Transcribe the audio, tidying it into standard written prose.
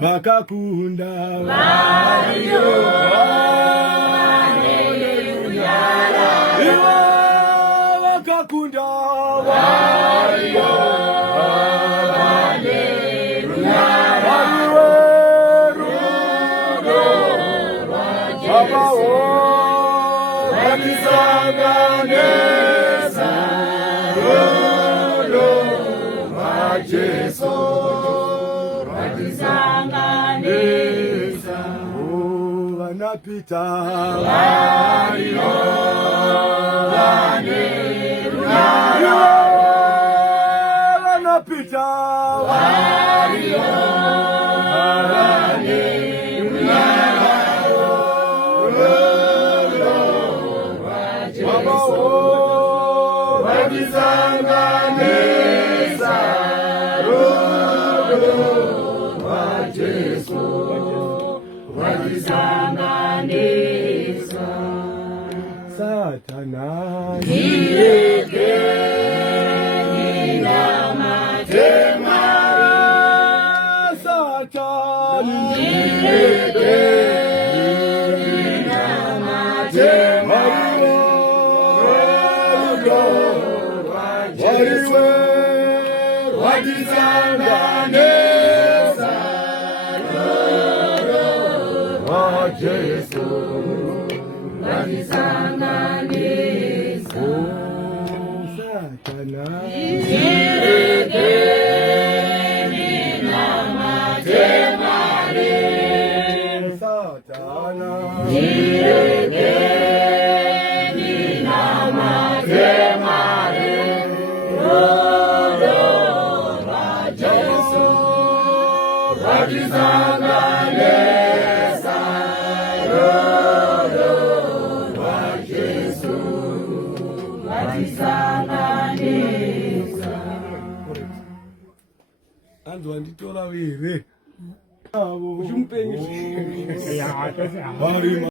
Bakakunda Mario, Haleluya, Bakakunda Mario, Haleluya, Baba Wakisanganesa, Rodo, Majeso. Wanapita Mario, Haleluya, wanapita Mario, Haleluya, Baba wakisanganisa, Rodo Majeso wakisanganisa. Satana Nireke ninamatema, Satana nireke ninamatema, Rodo Majeso wakisanganisa, Rodo Majeso wakisanganisa. Satana Nireke ninamatema, Satana nireke ninamatema, Rodo Majeso wakisanganisa, Rodo Majeso wakisanganisa. Andu anditola vere. Avo, shumpengi.